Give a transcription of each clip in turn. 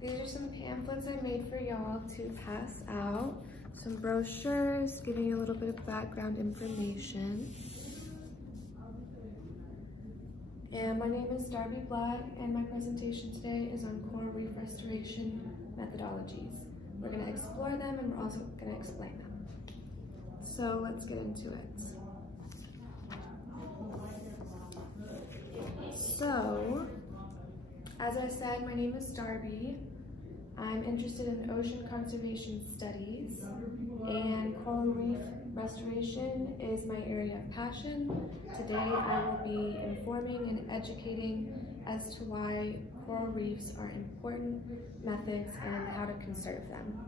These are some pamphlets I made for y'all to pass out. Some brochures giving you a little bit of background information. And my name is Darby Blagg, and my presentation today is on coral reef restoration methodologies. We're going to explore them and we're also going to explain them. So let's get into it. So, as I said, my name is Darby. I'm interested in ocean conservation studies, and coral reef restoration is my area of passion. Today I will be informing and educating as to why coral reefs are important methods and how to conserve them.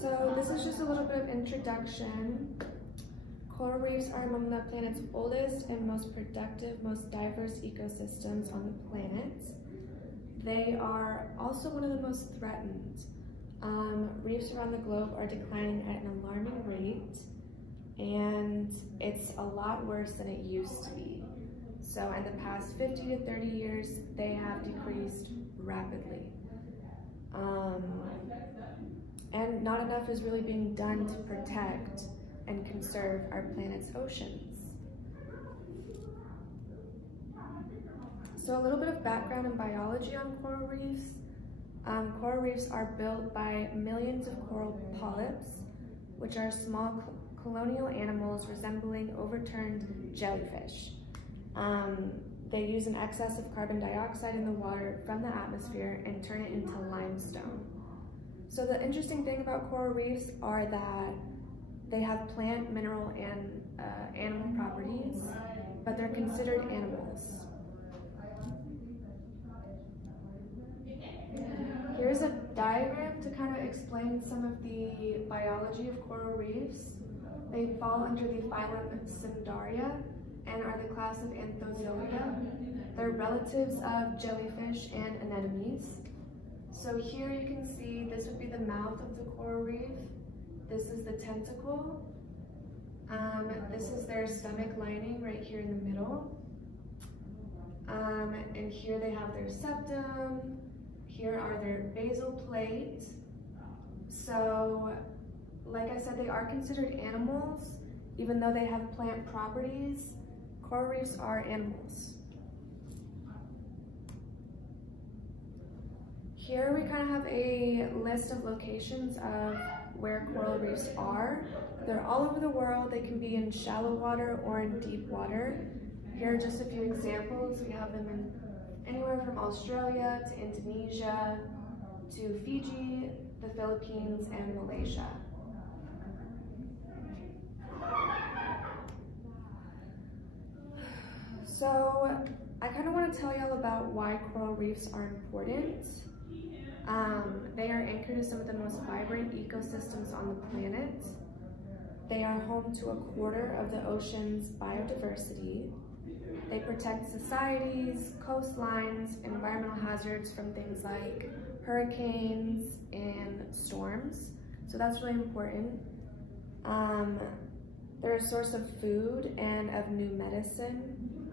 So this is just a little bit of introduction. Coral reefs are among the planet's oldest and most productive, most diverse ecosystems on the planet. They are also one of the most threatened. Reefs around the globe are declining at an alarming rate, and it's a lot worse than it used to be. So in the past 50 to 30 years, they have decreased rapidly. And not enough is really being done to protect and conserve our planet's oceans. So a little bit of background and biology on coral reefs. Coral reefs are built by millions of coral polyps, which are small colonial animals resembling overturned jellyfish. They use an excess of carbon dioxide in the water from the atmosphere and turn it into limestone. So the interesting thing about coral reefs are that they have plant, mineral, and animal properties, but they're considered animals. Here's a diagram to kind of explain some of the biology of coral reefs. They fall under the phylum Cnidaria and are the class of Anthozoa. They're relatives of jellyfish and anemones. So here you can see this would be the mouth of the coral reef. This is the tentacle. This is their stomach lining right here in the middle. And here they have their septum. Here are their basal plate. So, like I said, they are considered animals. Even though they have plant properties, coral reefs are animals. Here we kind of have a list of locations of where coral reefs are. They're all over the world. They can be in shallow water or in deep water. Here are just a few examples. We have them in anywhere from Australia to Indonesia to Fiji, the Philippines, and Malaysia. So I kind of want to tell y'all about why coral reefs are important. They are anchored to some of the most vibrant ecosystems on the planet. They are home to 1/4 of the ocean's biodiversity. They protect societies, coastlines, environmental hazards from things like hurricanes and storms. So that's really important. They're a source of food and of new medicine.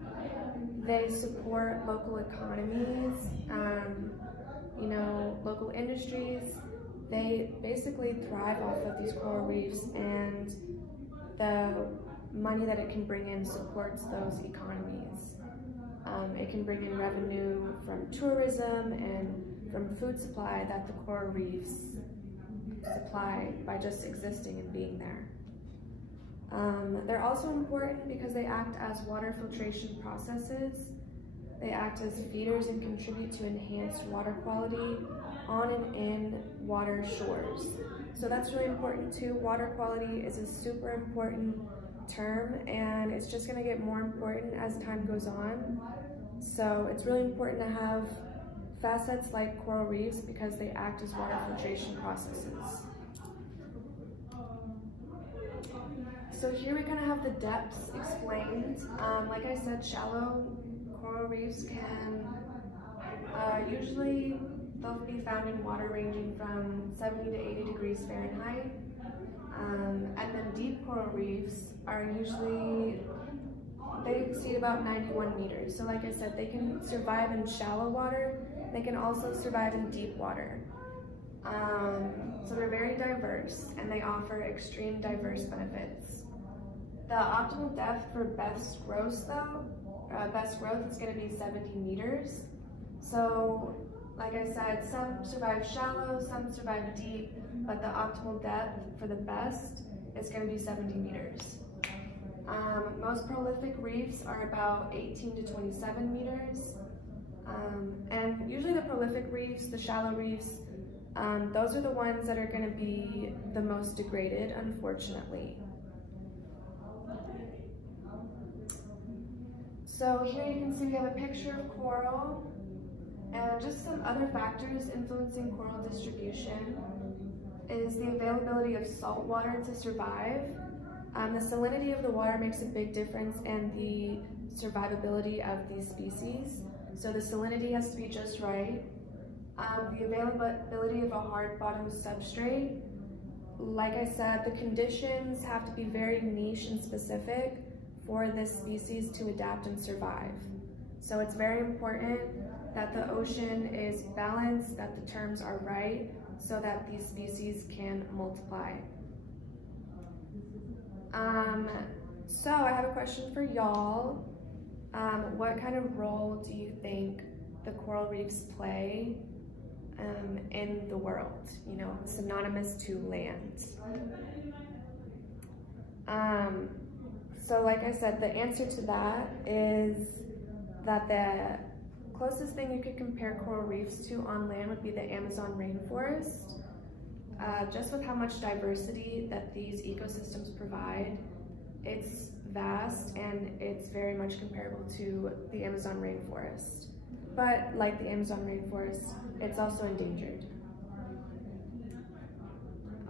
They support local economies, local industries. They basically thrive off of these coral reefs, and the money that it can bring in supports those economies. It can bring in revenue from tourism and from food supply that the coral reefs supply by just existing and being there. They're also important because they act as water filtration processes. They act as feeders and contribute to enhanced water quality on and in water shores. So that's really important too. Water quality is a super important term, and it's just going to get more important as time goes on. So it's really important to have facets like coral reefs because they act as water filtration processes. So here we kind of have the depths explained. Like I said, shallow coral reefs can usually they'll be found in water ranging from 70 to 80 degrees Fahrenheit. And then deep coral reefs are usually they exceed about 91 meters. So like I said, they can survive in shallow water. They can also survive in deep water. So they're very diverse, and they offer extreme diverse benefits. The optimal depth for best growth is going to be 70 meters. So, like I said, some survive shallow, some survive deep, but the optimal depth for the best is going to be 70 meters. Most prolific reefs are about 18 to 27 meters. And usually the prolific reefs, the shallow reefs, those are the ones that are going to be the most degraded, unfortunately. So here you can see we have a picture of coral, and just some other factors influencing coral distribution is the availability of salt water to survive. The salinity of the water makes a big difference in the survivability of these species. So the salinity has to be just right. The availability of a hard bottom substrate. Like I said, the conditions have to be very niche and specific for this species to adapt and survive. So it's very important that the ocean is balanced, that the terms are right, so that these species can multiply. So I have a question for y'all. What kind of role do you think the coral reefs play in the world, you know, synonymous to land? So like I said, the answer to that is that the closest thing you could compare coral reefs to on land would be the Amazon rainforest. Just with how much diversity that these ecosystems provide, it's vast and it's very much comparable to the Amazon rainforest. But like the Amazon rainforest, it's also endangered.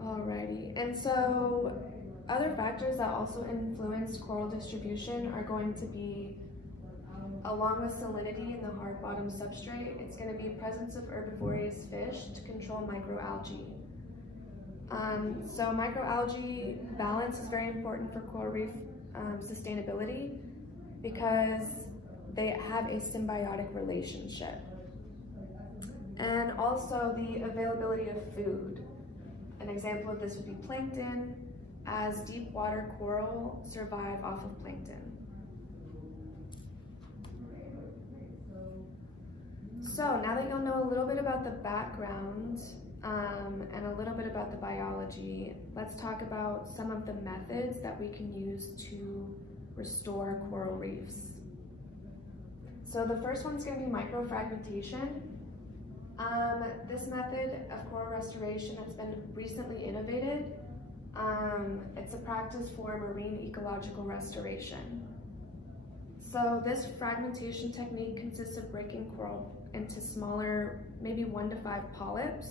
Alrighty, and so other factors that also influence coral distribution are going to be, along with salinity in the hard bottom substrate, it's going to be presence of herbivorous fish to control microalgae. So microalgae balance is very important for coral reef sustainability because they have a symbiotic relationship. And also the availability of food. An example of this would be plankton, as deep water coral survive off of plankton. So now that you'll know a little bit about the background and a little bit about the biology, let's talk about some of the methods that we can use to restore coral reefs. So the first one's going to be microfragmentation. This method of coral restoration has been recently innovated. It's a practice for marine ecological restoration. So this fragmentation technique consists of breaking coral into smaller, maybe 1 to 5 polyps.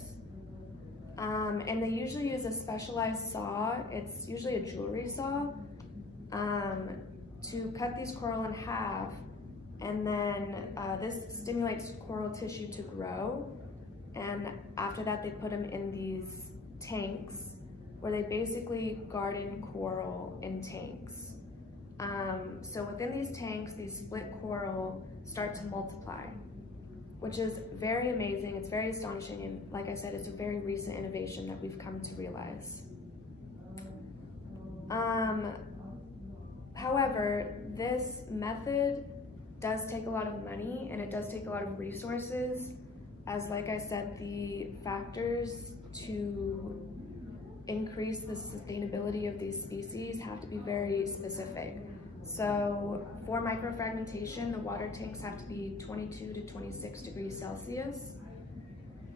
And they usually use a specialized saw, it's usually a jewelry saw, to cut these coral in half. And then this stimulates coral tissue to grow. And after that, they put them in these tanks where they basically garden coral in tanks. So within these tanks, these split coral start to multiply, which is very amazing. It's very astonishing. And like I said, it's a very recent innovation that we've come to realize. However, this method does take a lot of money and it does take a lot of resources, as like I said, the factors to increase the sustainability of these species have to be very specific. So for microfragmentation, the water tanks have to be 22 to 26 degrees Celsius,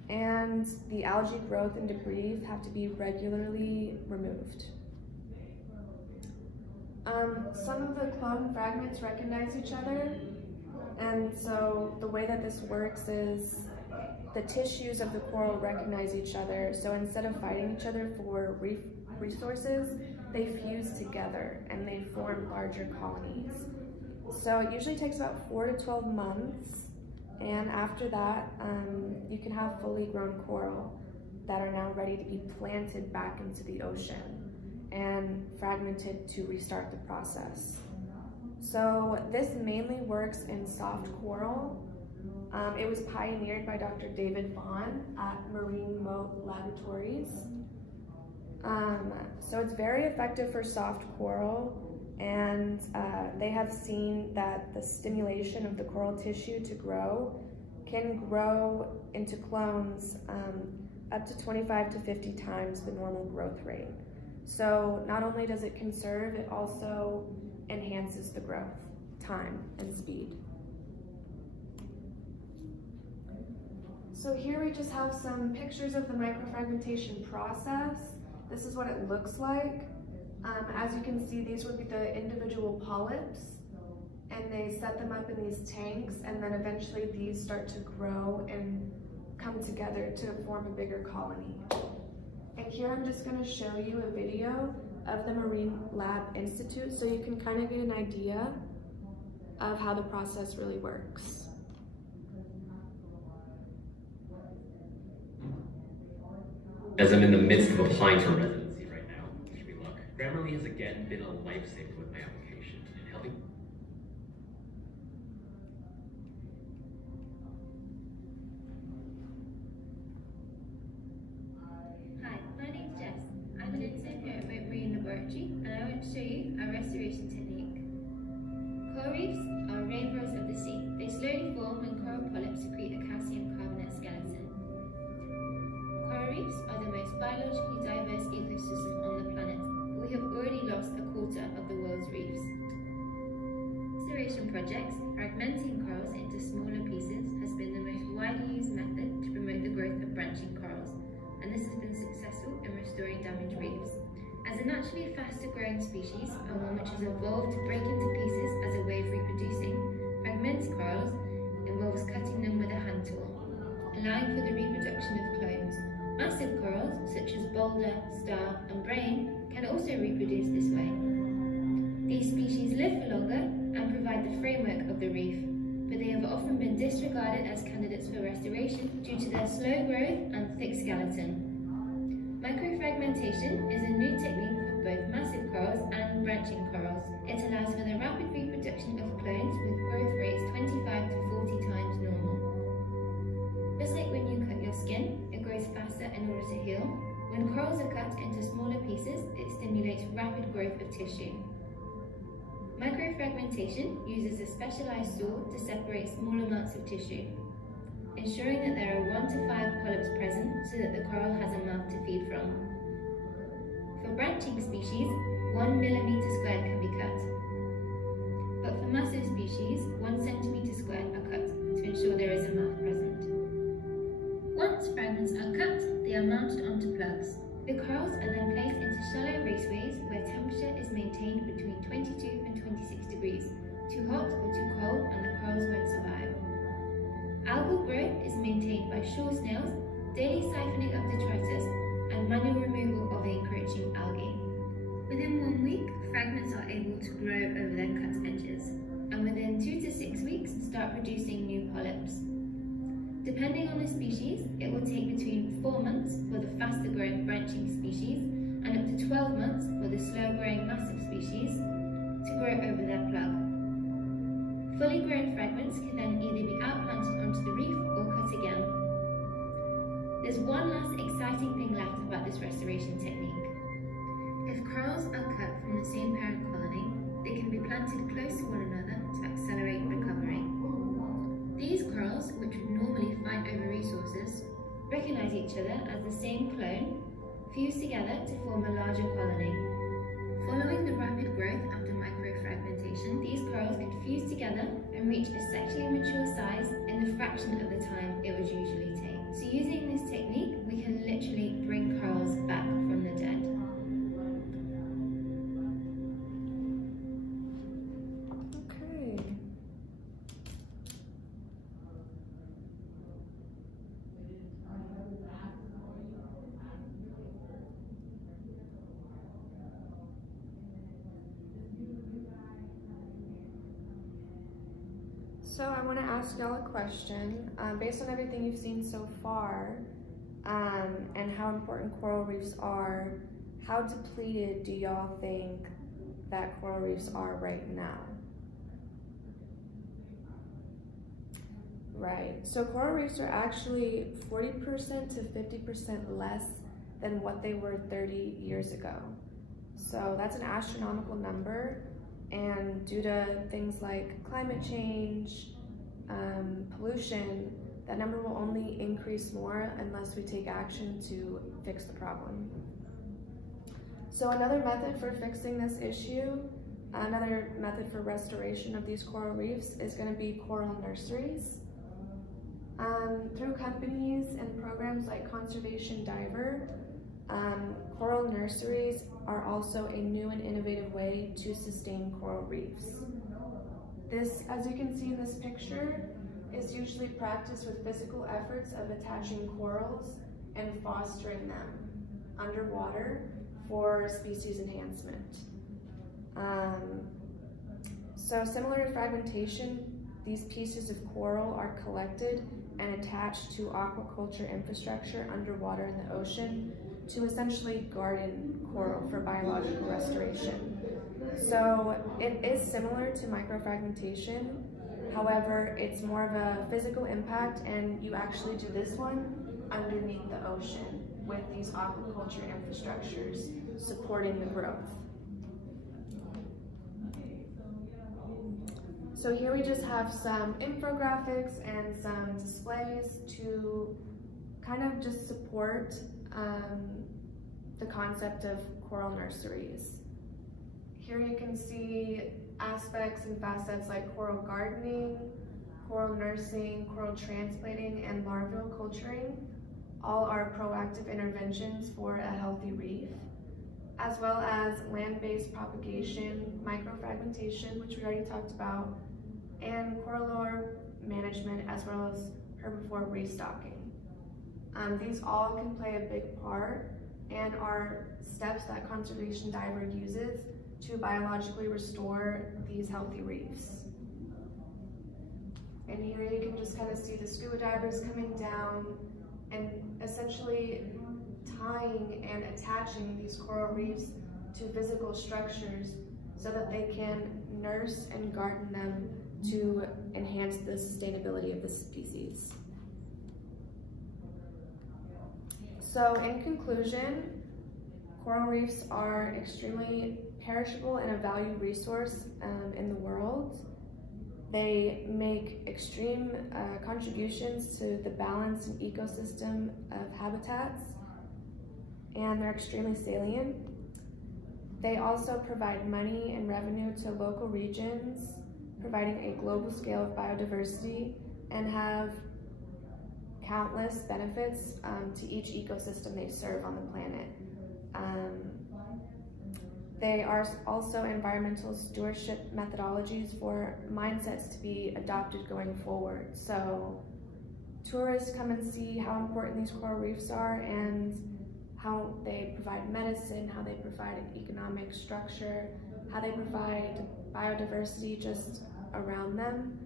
and the algae growth and debris have to be regularly removed. Some of the clone fragments recognize each other, and so the way that this works is the tissues of the coral recognize each other. So instead of fighting each other for reef resources, they fuse together and they form larger colonies. So it usually takes about 4 to 12 months, and after that, you can have fully grown coral that are now ready to be planted back into the ocean and fragmented to restart the process. So this mainly works in soft coral. It was pioneered by Dr. David Vaughn at Marine Moat Laboratories. So it's very effective for soft coral, and they have seen that the stimulation of the coral tissue to grow can grow into clones up to 25 to 50 times the normal growth rate. So not only does it conserve, it also enhances the growth, time, and speed. So here we just have some pictures of the microfragmentation process. This is what it looks like. As you can see, these would be the individual polyps, and they set them up in these tanks, and then eventually these start to grow and come together to form a bigger colony. And here I'm just going to show you a video of the Marine Lab Institute so you can kind of get an idea of how the process really works. As I'm in the midst of applying for residency right now, wish me luck. Grammarly has again been a lifesaver with my application and helping. Hi, my name's Jess. I'm an intern here at Marine Laboratory, and I want to show you our restoration technique. Coral reefs are rainbows of the sea. They slowly form when coral polyps secrete a calcium carbonate skeleton. Coral reefs are the most biologically diverse ecosystem on the planet, but we have already lost a quarter of the world's reefs. Restoration projects, fragmenting corals into smaller pieces, has been the most widely used method to promote the growth of branching corals, and this has been successful in restoring damaged reefs. As a naturally faster growing species, and one which has evolved to break into pieces as a way of reproducing, fragmented corals involves cutting them with a hand tool, allowing for the reproduction of clones. Massive corals, such as boulder, star, and brain, can also reproduce this way. These species live for longer and provide the framework of the reef, but they have often been disregarded as candidates for restoration due to their slow growth and thick skeleton. Microfragmentation is a new technique for both massive corals and branching corals. It allows for the rapid reproduction of clones with growth rates 25 to 40 times normal. Just like when you cut your skin, it grows faster in order to heal. When corals are cut into smaller pieces, it stimulates rapid growth of tissue. Microfragmentation uses a specialized saw to separate small amounts of tissue, ensuring that there are 1 to 5 polyps present so that the coral has a mouth to feed from. For branching species, 1 millimeter squared can be cut, but for massive species, 1 centimeter squared are cut to ensure there is a mouth present. Once fragments are cut, they are mounted onto plugs. The corals are then placed into shallow raceways where temperature is maintained between 22 and 26 degrees. Too hot or too cold and the corals won't survive. Algal growth is maintained by shore snails, daily siphoning of detritus, and manual removal of the encroaching algae. Within 1 week, fragments are able to grow over their cut edges, and within 2 to 6 weeks start producing new polyps. Depending on the species, it will take between 4 months for the faster growing branching species and up to 12 months for the slow growing massive species to grow over their plug. Fully grown fragments can then either be outplanted onto the reef or cut again. There's one last exciting thing left about this restoration technique. If corals are cut from the same parent colony, they can be planted close to one another to accelerate recovery. These corals, which would normally fight over resources, recognize each other as the same clone, fuse together to form a larger colony. Following the rapid growth after microfragmentation, these corals could fuse together and reach a sexually mature size in the fraction of the time it would usually take. So using this technique, we can literally bring corals back from the dead. So I want to ask y'all a question. Based on everything you've seen so far, and how important coral reefs are, how depleted do y'all think that coral reefs are right now? Right, so coral reefs are actually 40% to 50% less than what they were 30 years ago. So that's an astronomical number, and due to things like climate change, pollution, that number will only increase more unless we take action to fix the problem. So another method for fixing this issue, another method for restoration of these coral reefs is going to be coral nurseries. Through companies and programs like Conservation Diver, coral nurseries are also a new and innovative way to sustain coral reefs. This, as you can see in this picture, is usually practiced with physical efforts of attaching corals and fostering them underwater for species enhancement. So similar to fragmentation, these pieces of coral are collected and attached to aquaculture infrastructure underwater in the ocean to essentially garden coral for biological restoration. So it is similar to microfragmentation, however, it's more of a physical impact, and you actually do this one underneath the ocean with these aquaculture infrastructures supporting the growth. So here we just have some infographics and some displays to kind of just support the concept of coral nurseries. Here you can see aspects and facets like coral gardening, coral nursing, coral transplanting, and larval culturing. All are proactive interventions for a healthy reef, as well as land-based propagation, microfragmentation, which we already talked about, and coral lure management, as well as herbivore restocking. These all can play a big part and are steps that Conservation Diver uses to biologically restore these healthy reefs. And here you can just kind of see the scuba divers coming down and essentially tying and attaching these coral reefs to physical structures so that they can nurse and garden them to enhance the sustainability of the species. So in conclusion, coral reefs are extremely perishable and a valued resource in the world. They make extreme contributions to the balance and ecosystem of habitats, and they're extremely salient. They also provide money and revenue to local regions, providing a global scale of biodiversity, and have countless benefits to each ecosystem they serve on the planet. They are also environmental stewardship methodologies for mindsets to be adopted going forward. So tourists come and see how important these coral reefs are and how they provide medicine, how they provide an economic structure, how they provide biodiversity just around them.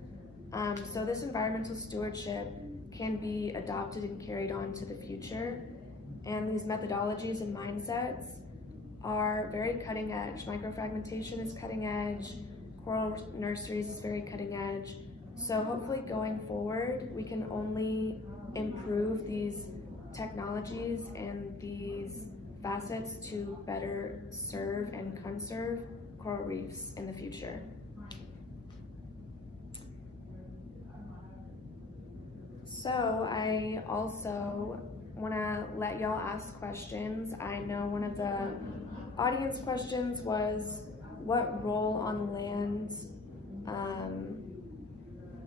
So this environmental stewardship can be adopted and carried on to the future. And these methodologies and mindsets are very cutting edge. Microfragmentation is cutting edge, coral nurseries is very cutting edge. So hopefully going forward, we can only improve these technologies and these facets to better serve and conserve coral reefs in the future. So I also want to let y'all ask questions. I know one of the audience questions was, what role on land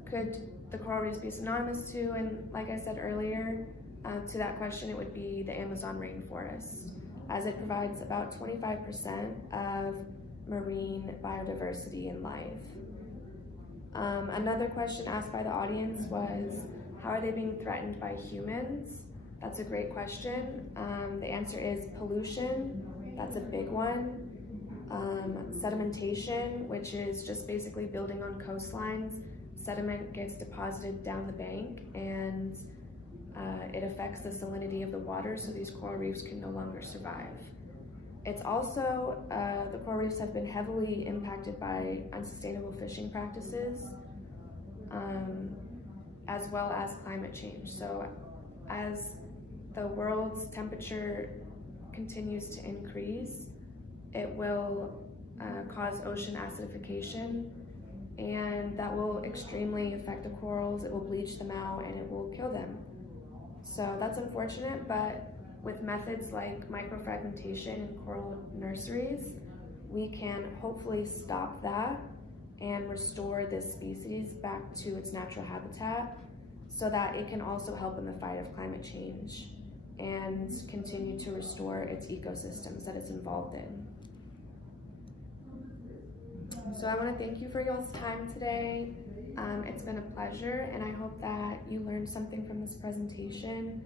could the coral reefs be synonymous to? And like I said earlier, to that question, it would be the Amazon rainforest, as it provides about 25% of marine biodiversity and life. Another question asked by the audience was, how are they being threatened by humans? That's a great question. The answer is pollution. That's a big one. Sedimentation, which is just basically building on coastlines. Sediment gets deposited down the bank and it affects the salinity of the water, so these coral reefs can no longer survive. It's also, the coral reefs have been heavily impacted by unsustainable fishing practices. as well as climate change. So as the world's temperature continues to increase, it will cause ocean acidification, and that will extremely affect the corals. It will bleach them out and it will kill them. So that's unfortunate, but with methods like microfragmentation in coral nurseries, we can hopefully stop that and restore this species back to its natural habitat so that it can also help in the fight of climate change and continue to restore its ecosystems that it's involved in. So I want to thank you for y'all's time today. It's been a pleasure, and I hope that you learned something from this presentation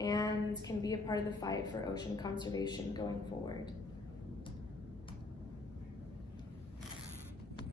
and can be a part of the fight for ocean conservation going forward.